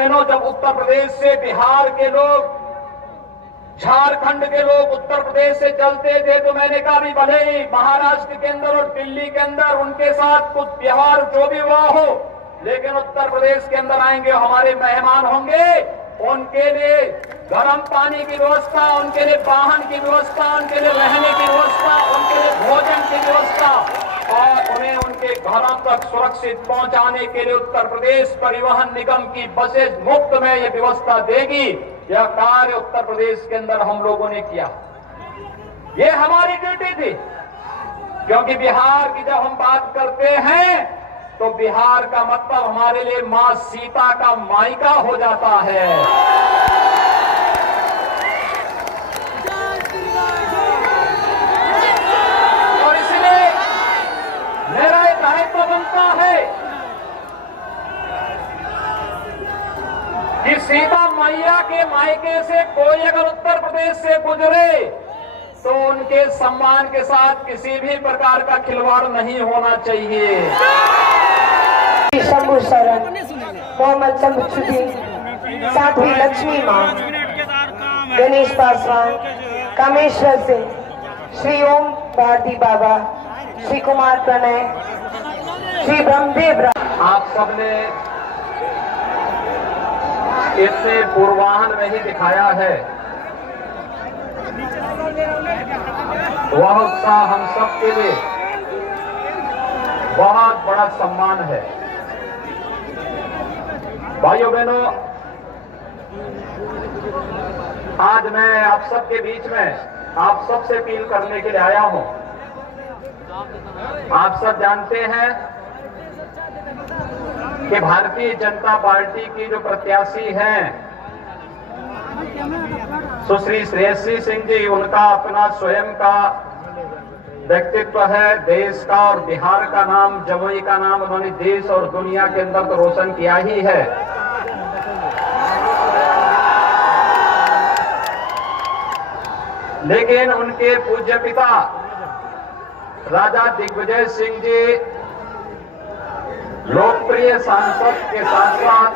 बहनों, जब उत्तर प्रदेश से बिहार के लोग, झारखंड के लोग उत्तर प्रदेश से चलते थे तो मैंने कहा भी भले ही महाराष्ट्र के अंदर और दिल्ली के अंदर उनके साथ कुछ व्यवहार जो भी हुआ हो, लेकिन उत्तर प्रदेश के अंदर आएंगे, हमारे मेहमान होंगे, उनके लिए गर्म पानी की व्यवस्था, उनके लिए वाहन की व्यवस्था, उनके लिए रहने की व्यवस्था, उनके लिए भोजन की व्यवस्था और उन्हें उनके घरों तक सुरक्षित पहुंचाने के लिए उत्तर प्रदेश परिवहन निगम की बसेज मुफ्त में ये व्यवस्था देगी। यह कार्य उत्तर प्रदेश के अंदर हम लोगों ने किया। ये हमारी ड्यूटी थी, क्योंकि बिहार की जब हम बात करते हैं तो बिहार का मतलब हमारे लिए मां सीता का मायका हो जाता है। और इसलिए मेरा एक दायित्व बनता है कि सीता मैया के मायके से कोई अगर उत्तर प्रदेश से गुजरे तो उनके सम्मान के साथ किसी भी प्रकार का खिलवाड़ नहीं होना चाहिए। शंभू शरण, मोहम्मद शमसुद्दीन, साध्वी लक्ष्मी माँ, गणेश पासवान, कामेश्वर सिंह, श्री ओम भारती बाबा, श्री कुमार प्रणय, श्री ब्रह्मदेव। आप सबने इतने पूर्वाहन में ही दिखाया है, वह उत्साह हम सबके लिए बहुत बड़ा सम्मान है। भाइयों बहनों, आज मैं आप सबके बीच में आप सबसे अपील करने के लिए आया हूं। आप सब जानते हैं कि भारतीय जनता पार्टी की जो प्रत्याशी हैं सुश्री श्रेयसी सिंह जी, उनका अपना स्वयं का व्यक्तित्व है, देश का और बिहार का नाम, जमुई का नाम उन्होंने देश और दुनिया के अंदर तो रोशन किया ही है। लेकिन उनके पूज्य पिता राजा दिग्विजय सिंह जी लोकप्रिय सांसद के साथ साथ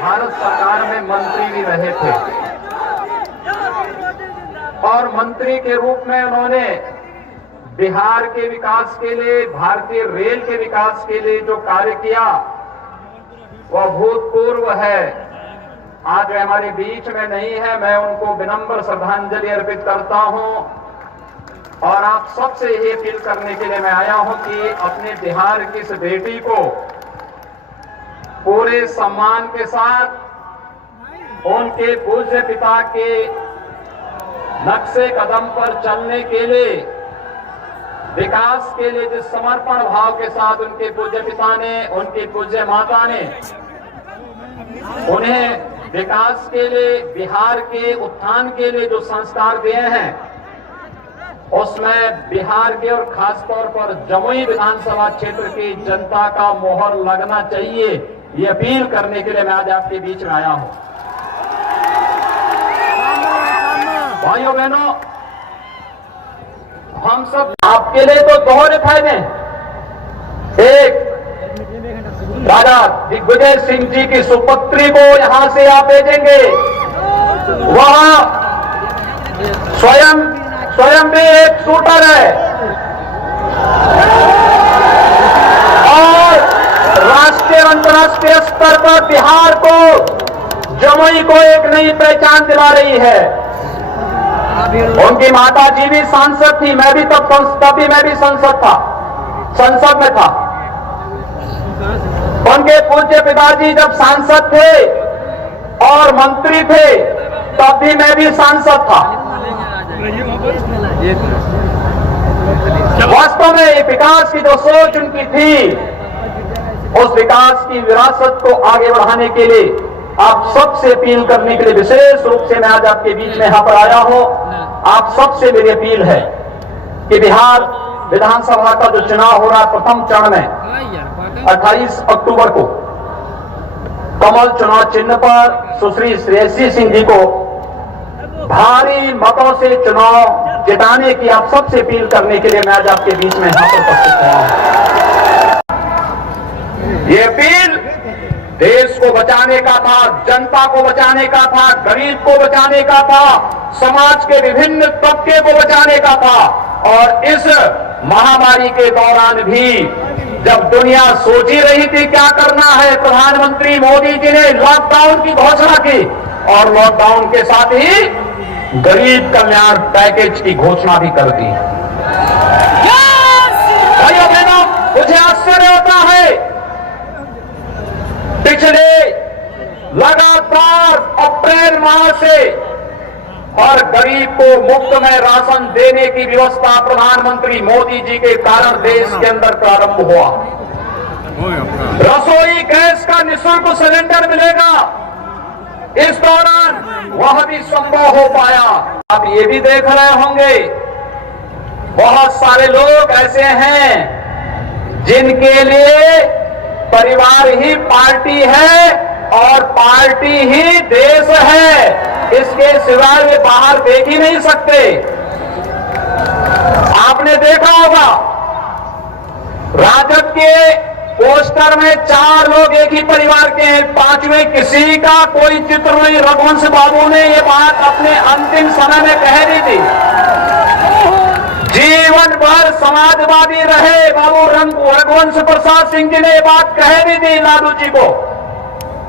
भारत सरकार में मंत्री भी रहे थे और मंत्री के रूप में उन्होंने बिहार के विकास के लिए, भारतीय रेल के विकास के लिए जो कार्य किया वह भूतपूर्व है। आज वे हमारे बीच में नहीं है, मैं उनको विनम्र श्रद्धांजलि अर्पित करता हूं और आप सबसे ये अपील करने के लिए मैं आया हूं कि अपने बिहार की इस बेटी को पूरे सम्मान के साथ उनके पूज्य पिता के नक्शे कदम पर चलने के लिए, विकास के लिए जिस समर्पण भाव के साथ उनके पूज्य पिता ने, उनकी पूज्य माता ने उन्हें विकास के लिए, बिहार के उत्थान के लिए जो संस्कार दिए हैं, उसमें बिहार के और खासतौर पर जमुई विधानसभा क्षेत्र की जनता का मोहर लगना चाहिए। ये अपील करने के लिए मैं आज आपके बीच में आया हूं। भाइयों बहनों, हम सब आपके लिए तो दोहरे फायदे। एक, राजा दिग्विजय सिंह जी की सुपुत्री को यहां से आप भेजेंगे, वह स्वयं भी एक शूटर है और राष्ट्रीय अंतर्राष्ट्रीय स्तर पर बिहार को, जमुई को एक नई पहचान दिला रही है। उनकी माता जी भी सांसद थी, मैं भी तभी मैं भी संसद में था। उनके पूज्य पिताजी जब सांसद थे और मंत्री थे तब भी मैं भी सांसद था। वास्तव में विकास की जो सोच उनकी थी, उस विकास की विरासत को आगे बढ़ाने के लिए आप सबसे अपील करने के लिए विशेष रूप से मैं आज आपके बीच में यहां पर आया हूं। आप सबसे मेरी अपील है कि बिहार विधानसभा का जो चुनाव हो रहा है प्रथम चरण में 28 अक्टूबर को कमल चुनाव चिन्ह पर सुश्री श्रेयसी सिंह जी को भारी मतों से चुनाव जिताने की आप सबसे अपील करने के लिए मैं आज आपके बीच में यहां पर उपस्थित हुआ हूं। ये अपील देश को बचाने का था, जनता को बचाने का था, गरीब को बचाने का था, समाज के विभिन्न तबके को बचाने का था। और इस महामारी के दौरान भी जब दुनिया सोच ही रही थी क्या करना है, प्रधानमंत्री मोदी जी ने लॉकडाउन की घोषणा की और लॉकडाउन के साथ ही गरीब कल्याण पैकेज की घोषणा भी कर दी। भाइयों बहनों, मुझे आश्चर्य होता है, पिछले लगातार अप्रैल माह से और गरीब को मुफ्त में राशन देने की व्यवस्था प्रधानमंत्री मोदी जी के कारण देश के अंदर प्रारंभ हुआ। रसोई गैस का निःशुल्क सिलेंडर मिलेगा, इस दौरान वह भी संभव हो पाया। आप ये भी देख रहे होंगे, बहुत सारे लोग ऐसे हैं जिनके लिए परिवार ही पार्टी है और पार्टी ही देश है, इसके सिवाय वे बाहर देख ही नहीं सकते। आपने देखा होगा, राजद के पोस्टर में 4 लोग एक ही परिवार के हैं, 5वें किसी का कोई चित्र नहीं। रघुवंश बाबू ने ये बात अपने अंतिम समय में कह दी थी, जीवन भर समाजवादी रहे बाबू रघुवंश प्रसाद सिंह जी ने ये बात कह दी थी लालू जी को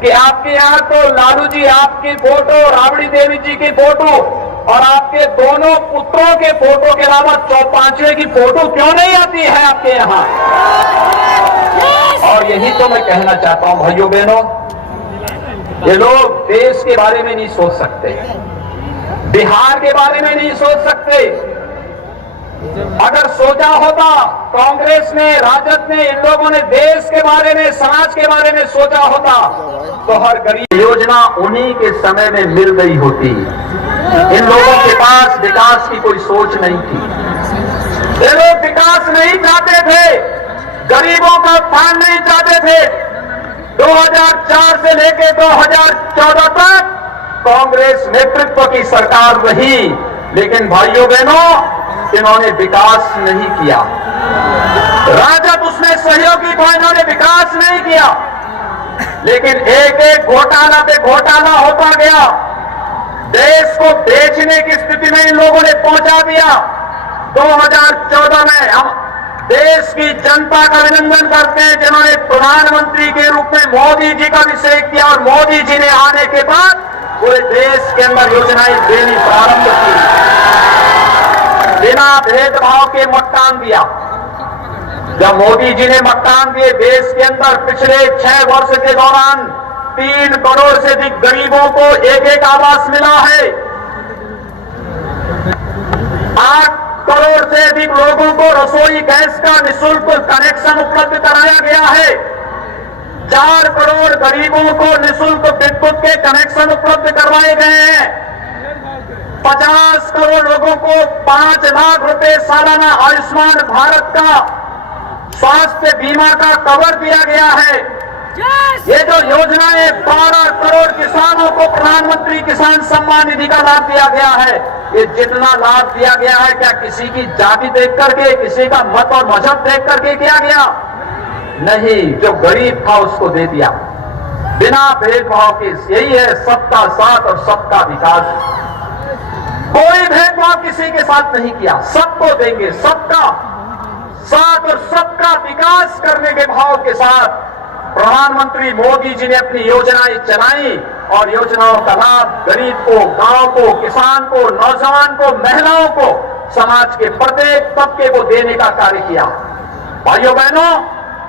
कि आपके यहाँ तो लालू जी आपकी फोटो, राबड़ी देवी जी की फोटो और आपके दोनों पुत्रों के फोटो के अलावा 5वें की फोटो क्यों नहीं आती है आपके यहाँ। और यही तो मैं कहना चाहता हूं भाइयों बहनों, ये लोग देश के बारे में नहीं सोच सकते, बिहार के बारे में नहीं सोच सकते। अगर सोचा होता कांग्रेस ने, राजद ने, इन लोगों ने देश के बारे में, समाज के बारे में सोचा होता तो हर गरीब योजना उन्हीं के समय में मिल गई होती। इन लोगों के पास विकास की कोई सोच नहीं थी। ये लोग विकास नहीं चाहते थे, गरीबों का उत्थान नहीं चाहते थे। 2004 से लेकर 2014 तक कांग्रेस नेतृत्व की सरकार रही, लेकिन भाइयों बहनों इन्होंने विकास नहीं किया। राजद उसमें सहयोगी था, इन्होंने विकास नहीं किया, लेकिन एक एक घोटाला पे घोटाला होता गया। देश को बेचने की स्थिति में इन लोगों ने पहुंचा दिया। 2014 में हम देश की जनता का अभिनंदन करते हैं जिन्होंने प्रधानमंत्री के रूप में मोदी जी का अभिषेक किया और मोदी जी ने आने के बाद पूरे देश के अंदर योजनाएं देनी प्रारंभ की, बिना भेदभाव के मतदान दिया। जब मोदी जी ने मतदान दिए, देश के अंदर पिछले 6 वर्ष के दौरान 3 करोड़ से अधिक गरीबों को एक आवास मिला है। 8 करोड़ से अधिक लोगों को रसोई गैस का निःशुल्क कनेक्शन उपलब्ध कराया गया है। 4 करोड़ गरीबों को निःशुल्क विद्युत के कनेक्शन उपलब्ध करवाए गए हैं। 50 करोड़ लोगों को 5 लाख रुपए सालाना आयुष्मान भारत का स्वास्थ्य बीमा का कवर दिया गया है। ये जो योजनाएं 12 करोड़ किसानों को प्रधानमंत्री किसान सम्मान निधि का लाभ दिया गया है, ये जितना लाभ दिया गया है क्या किसी की जाति देख करके, किसी का मत और मजहब देख करके किया गया? नहीं, जो गरीब था उसको दे दिया बिना भेदभाव के। यही है सबका साथ और सबका विकास। कोई भेदभाव किसी के साथ नहीं किया, सबको देंगे, सबका साथ और सबका विकास करने के भाव के साथ प्रधानमंत्री मोदी जी ने अपनी योजनाएं चलाई और योजनाओं का लाभ गरीब को, गांव को, किसान को, नौजवान को, महिलाओं को, समाज के प्रत्येक तबके को देने का कार्य किया। भाइयों बहनों,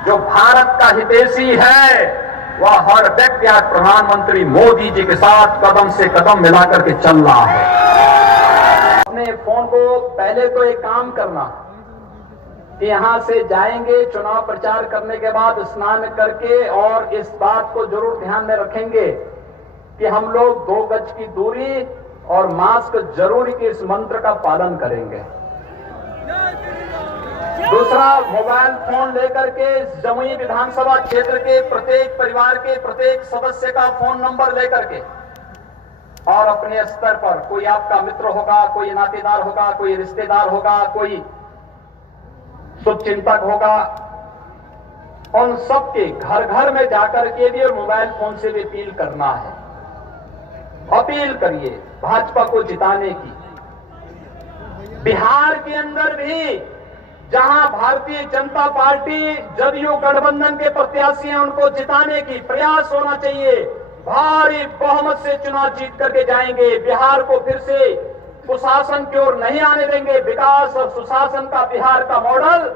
जो भारत का हितैषी है वह हर व्यक्ति आज प्रधानमंत्री मोदी जी के साथ कदम से कदम मिलाकर के चल रहा है। अपने फोन को पहले तो एक काम करना कि यहां से जाएंगे, चुनाव प्रचार करने के बाद स्नान करके, और इस बात को जरूर ध्यान में रखेंगे कि हम लोग 2 गज की दूरी और मास्क जरूरी के इस मंत्र का पालन करेंगे। दूसरा, मोबाइल फोन लेकर के जमुई विधानसभा क्षेत्र के प्रत्येक परिवार के प्रत्येक सदस्य का फोन नंबर लेकर के, और अपने स्तर पर कोई आपका मित्र होगा, कोई नातेदार होगा, कोई रिश्तेदार होगा, कोई शुभचिंतक होगा, उन सबके घर घर में जाकर के भी और मोबाइल फोन से भी अपील करना है। अपील करिए भाजपा को जिताने की। बिहार के अंदर भी जहां भारतीय जनता पार्टी जदयू गठबंधन के प्रत्याशी हैं, उनको जिताने की प्रयास होना चाहिए। भारी बहुमत से चुनाव जीत करके जाएंगे। बिहार को फिर से कुशासन की ओर नहीं आने देंगे। विकास और सुशासन का बिहार का मॉडल,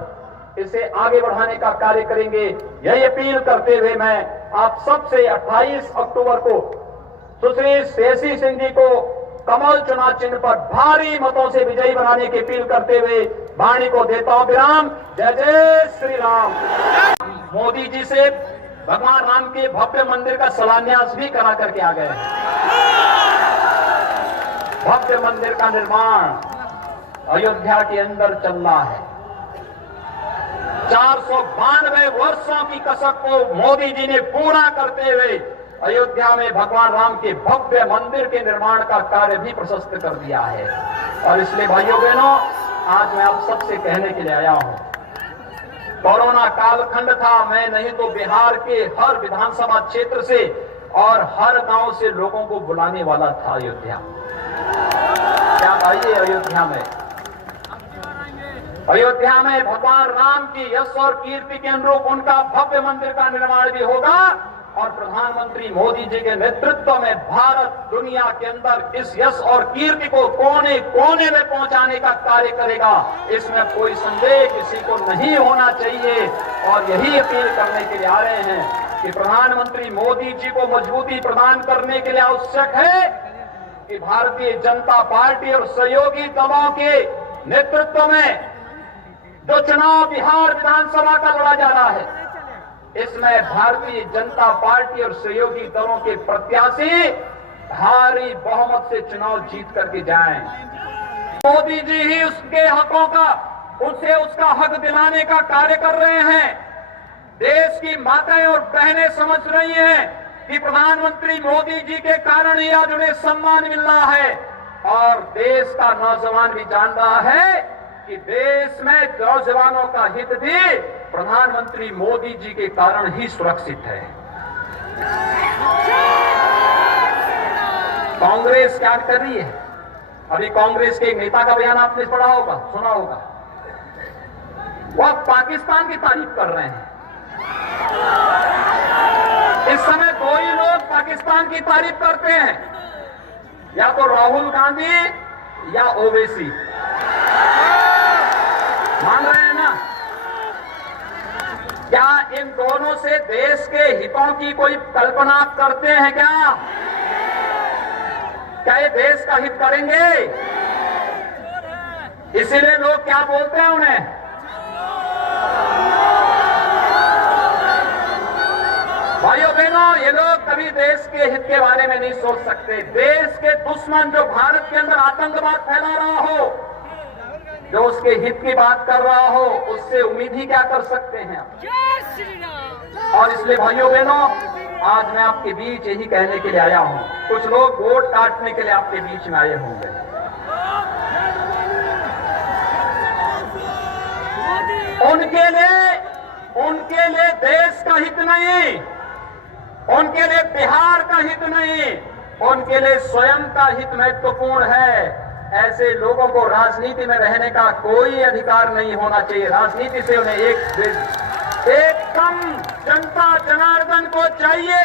इसे आगे बढ़ाने का कार्य करेंगे। यही अपील करते हुए मैं आप सबसे 28 अक्टूबर को सुश्री श्रेयसी सिंह जी को कमल चुनाव चिन्ह पर भारी मतों से विजयी बनाने की अपील करते हुए वाणी को देता हूं विराम। जय जय श्री राम। मोदी जी से भगवान राम के भव्य मंदिर का शिलान्यास भी करा करके आ गए हैं। भव्य मंदिर का निर्माण अयोध्या के अंदर चल रहा है। 492 वर्षों की कसक को मोदी जी ने पूरा करते हुए अयोध्या में भगवान राम के भव्य मंदिर के निर्माण का कार्य भी प्रशस्त कर दिया है। और इसलिए भाइयों बहनों, आज मैं आप सबसे कहने के लिए आया हूं, कोरोना कालखंड था, मैं नहीं तो बिहार के हर विधानसभा क्षेत्र से और हर गांव से लोगों को बुलाने वाला था अयोध्या। क्या आइए अयोध्या में। अयोध्या में भगवान राम की यश और कीर्ति के अनुरूप उनका भव्य मंदिर का निर्माण भी होगा और प्रधानमंत्री मोदी जी के नेतृत्व में भारत दुनिया के अंदर इस यश और कीर्ति को कोने कोने में पहुंचाने का कार्य करेगा। इसमें कोई संदेह किसी को नहीं होना चाहिए। और यही अपील करने के लिए आ रहे हैं कि प्रधानमंत्री मोदी जी को मजबूती प्रदान करने के लिए आवश्यक है कि भारतीय जनता पार्टी और सहयोगी दलों के नेतृत्व में जो चुनाव बिहार विधानसभा का लड़ा जा रहा है, इसमें भारतीय जनता पार्टी और सहयोगी दलों के प्रत्याशी भारी बहुमत से चुनाव जीत करके जाएं। मोदी जी ही उसके हकों का, उसे उसका हक दिलाने का कार्य कर रहे हैं। देश की माताएं और बहनें समझ रही हैं कि प्रधानमंत्री मोदी जी के कारण ही आज उन्हें सम्मान मिल रहा है। और देश का नौजवान भी जान रहा है कि देश में नौजवानों का हित भी प्रधानमंत्री मोदी जी के कारण ही सुरक्षित है। कांग्रेस क्या कर रही है? अभी कांग्रेस के एक नेता का बयान आपने पढ़ा होगा, सुना होगा। वह पाकिस्तान की तारीफ कर रहे हैं। इस समय दो ही लोग पाकिस्तान की तारीफ करते हैं, या तो राहुल गांधी या ओवैसी। मान रहे हैं ना? क्या इन दोनों से देश के हितों की कोई कल्पना करते हैं क्या? क्या ये देश का हित करेंगे? इसीलिए लोग क्या बोलते हैं उन्हें? भाइयों बहनों, ये लोग कभी देश के हित के बारे में नहीं सोच सकते। देश के दुश्मन जो भारत के अंदर आतंकवाद फैला रहा हो, जो उसके हित की बात कर रहा हो, उससे उम्मीद ही क्या कर सकते हैं आप? और इसलिए भाइयों बहनों, आज मैं आपके बीच यही कहने के लिए आया हूं। कुछ लोग वोट काटने के लिए आपके बीच में आए होंगे। उनके लिए देश का हित नहीं, उनके लिए बिहार का हित नहीं, उनके लिए स्वयं का हित महत्वपूर्ण है। ऐसे लोगों को राजनीति में रहने का कोई अधिकार नहीं होना चाहिए। राजनीति से उन्हें एकदम जनता जनार्दन को चाहिए।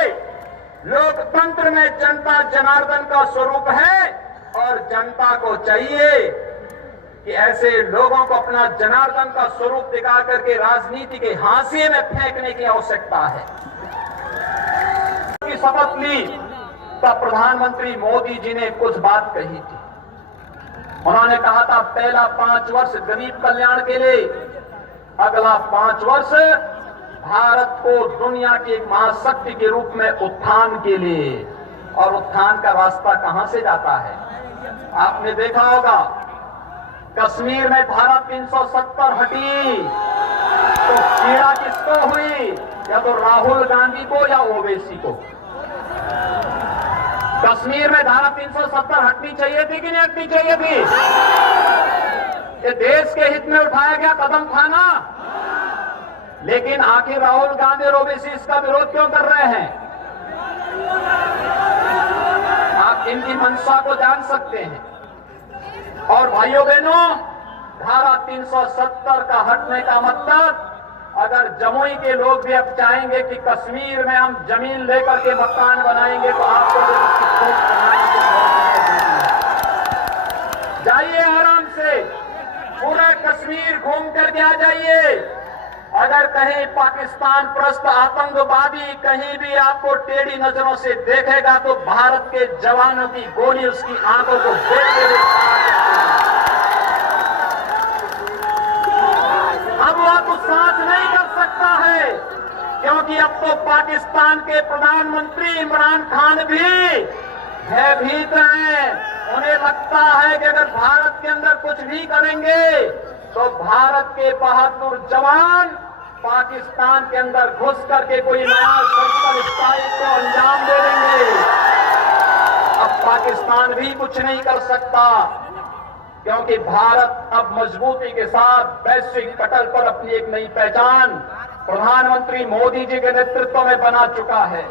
लोकतंत्र में जनता जनार्दन का स्वरूप है और जनता को चाहिए कि ऐसे लोगों को अपना जनार्दन का स्वरूप दिखा करके राजनीति के हाशिए में फेंकने की आवश्यकता है। शपथ ली तब प्रधानमंत्री मोदी जी ने कुछ बात कही थी। उन्होंने कहा था, पहला 5 वर्ष गरीब कल्याण के लिए, अगला 5 वर्ष भारत को दुनिया की एक महाशक्ति के रूप में उत्थान के लिए। और उत्थान का रास्ता कहां से जाता है? आपने देखा होगा, कश्मीर में धारा 370 हटी तो पीड़ा किसको हुई? या तो राहुल गांधी को या ओवैसी को। कश्मीर में धारा 370 हटनी चाहिए थी कि नहीं हटनी चाहिए थी? ये देश के हित में उठाया गया कदम था ना। लेकिन आखिर राहुल गांधी और ओबीसी इसका विरोध क्यों कर रहे हैं? आप इनकी मंशा को जान सकते हैं। और भाइयों बहनों, धारा 370 का हटने का मतलब, अगर जमुई के लोग भी अब चाहेंगे कि कश्मीर में हम जमीन लेकर के मकान बनाएंगे तो आपको जाइए आराम से, पूरा कश्मीर घूम करके आ जाइए। अगर कहीं पाकिस्तान प्रस्त आतंकवादी कहीं भी आपको टेढ़ी नजरों से देखेगा तो भारत के जवानों की गोली उसकी आंखों को देखते हुए अब वो आपको सांस नहीं कर सकता है, क्योंकि अब तो पाकिस्तान के प्रधानमंत्री इमरान खान भी भयभीत हैं। उन्हें लगता है कि अगर भारत के अंदर कुछ भी करेंगे तो भारत के बहादुर जवान पाकिस्तान के अंदर घुस करके कोई नया सर्जिकल स्ट्राइक को अंजाम दे देंगे। अब पाकिस्तान भी कुछ नहीं कर सकता, क्योंकि भारत अब मजबूती के साथ वैश्विक पटल पर अपनी एक नई पहचान प्रधानमंत्री मोदी जी के नेतृत्व में बना चुका है।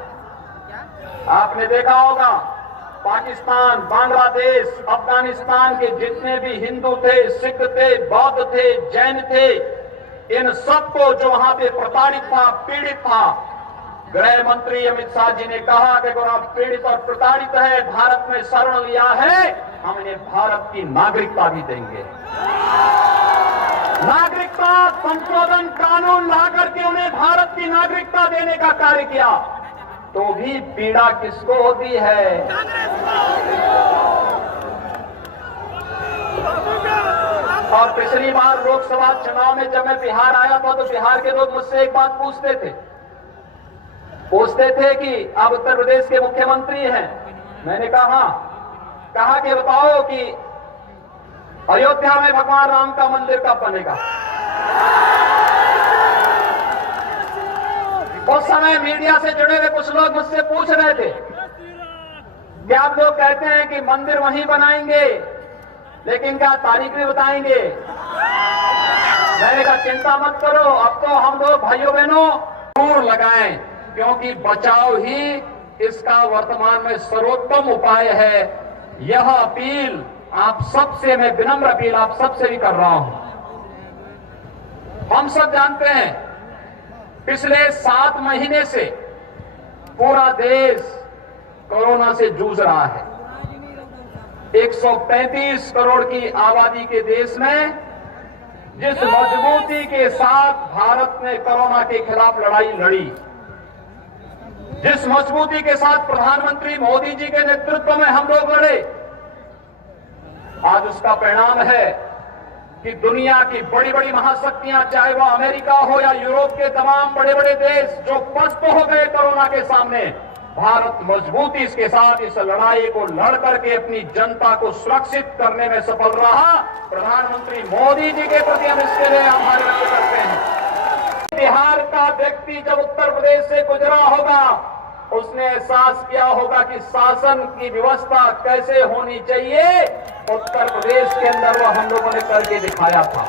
आपने देखा होगा, पाकिस्तान, बांग्लादेश, अफगानिस्तान के जितने भी हिंदू थे, सिख थे, बौद्ध थे, जैन थे, इन सबको जो वहां पे प्रताड़ित था, पीड़ित था, गृह मंत्री अमित शाह जी ने कहा कि अगर आप पीड़ित और प्रताड़ित है, भारत में शरण लिया है, हम इन्हें भारत की नागरिकता भी देंगे। नागरिकता संशोधन कानून ला करके उन्हें भारत की नागरिकता देने का कार्य किया। तो भी पीड़ा किसको होती है? और पिछली बार लोकसभा चुनाव में जब मैं बिहार आया था तो बिहार के लोग मुझसे एक बात पूछते थे कि आप उत्तर प्रदेश के मुख्यमंत्री हैं। मैंने कहा कि बताओ कि अयोध्या में भगवान राम का मंदिर कब बनेगा? उस समय मीडिया से जुड़े हुए कुछ लोग मुझसे पूछ रहे थे कि आप लोग कहते हैं कि मंदिर वहीं बनाएंगे, लेकिन क्या तारीख भी बताएंगे? मैंने कहा चिंता मत करो, अब तो हम लोग भाइयों बहनों जरूर लगाएं, क्योंकि बचाव ही इसका वर्तमान में सर्वोत्तम उपाय है। यह अपील आप सबसे, मैं विनम्र अपील आप सबसे भी कर रहा हूं। हम सब जानते हैं पिछले 7 महीने से पूरा देश कोरोना से जूझ रहा है। 135 करोड़ की आबादी के देश में जिस मजबूती के साथ भारत ने कोरोना के खिलाफ लड़ाई लड़ी, जिस मजबूती के साथ प्रधानमंत्री मोदी जी के नेतृत्व में हम लोग लड़े, आज उसका परिणाम है कि दुनिया की बड़ी बड़ी महाशक्तियां, चाहे वह अमेरिका हो या यूरोप के तमाम बड़े बड़े देश, जो पस्त हो गए कोरोना के सामने, भारत मजबूती के साथ इस लड़ाई को लड़ करके अपनी जनता को सुरक्षित करने में सफल रहा। प्रधानमंत्री मोदी जी के प्रति हम इसके लिए आभार व्यक्त करते हैं। बिहार का व्यक्ति जब उत्तर प्रदेश से गुजरा होगा, उसने एहसास किया होगा कि शासन की व्यवस्था कैसे होनी चाहिए। उत्तर प्रदेश के अंदर वह हम लोगों ने करके दिखाया था।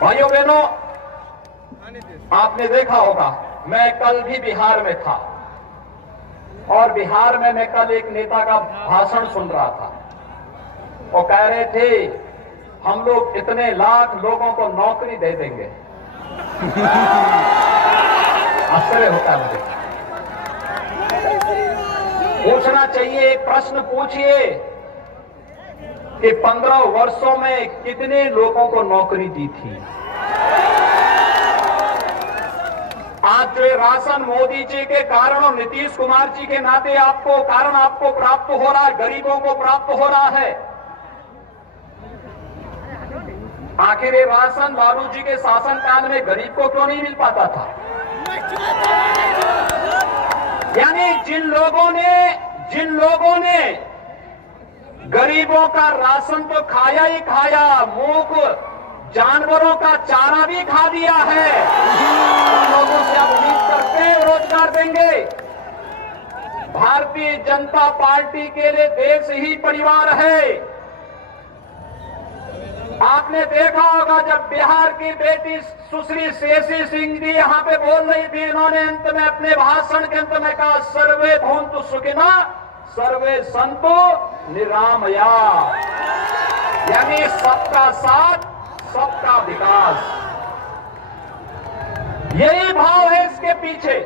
भाइयों बहनों, आपने देखा होगा, मैं कल भी बिहार में था और बिहार में मैं कल एक नेता का भाषण सुन रहा था। वो कह रहे थे हम लोग इतने लाख लोगों को नौकरी दे देंगे। आश्चर्य होता है मुझे। पूछना चाहिए, एक प्रश्न पूछिए कि 15 वर्षों में कितने लोगों को नौकरी दी थी? आज जो राशन मोदी जी के कारण और नीतीश कुमार जी के नाते आपको प्राप्त हो रहा है, गरीबों को प्राप्त हो रहा है। आखिर ये राशन लालू जी के शासनकाल में गरीब को क्यों नहीं मिल पाता था? यानी जिन लोगों ने गरीबों का राशन तो खाया ही खाया, मूक जानवरों का चारा भी खा दिया है, उन लोगों से आप उम्मीद करते हैं रोजगार देंगे? भारतीय जनता पार्टी के लिए देश ही परिवार है। आपने देखा होगा जब बिहार की बेटी सुश्री शेषी सिंह जी यहाँ पे बोल रही थी, इन्होंने अंत में अपने भाषण के अंत में कहा सर्वे भवन्तु सुखिनः सर्वे सन्तु निरामया, यानी सबका साथ सबका विकास, यही भाव है इसके पीछे।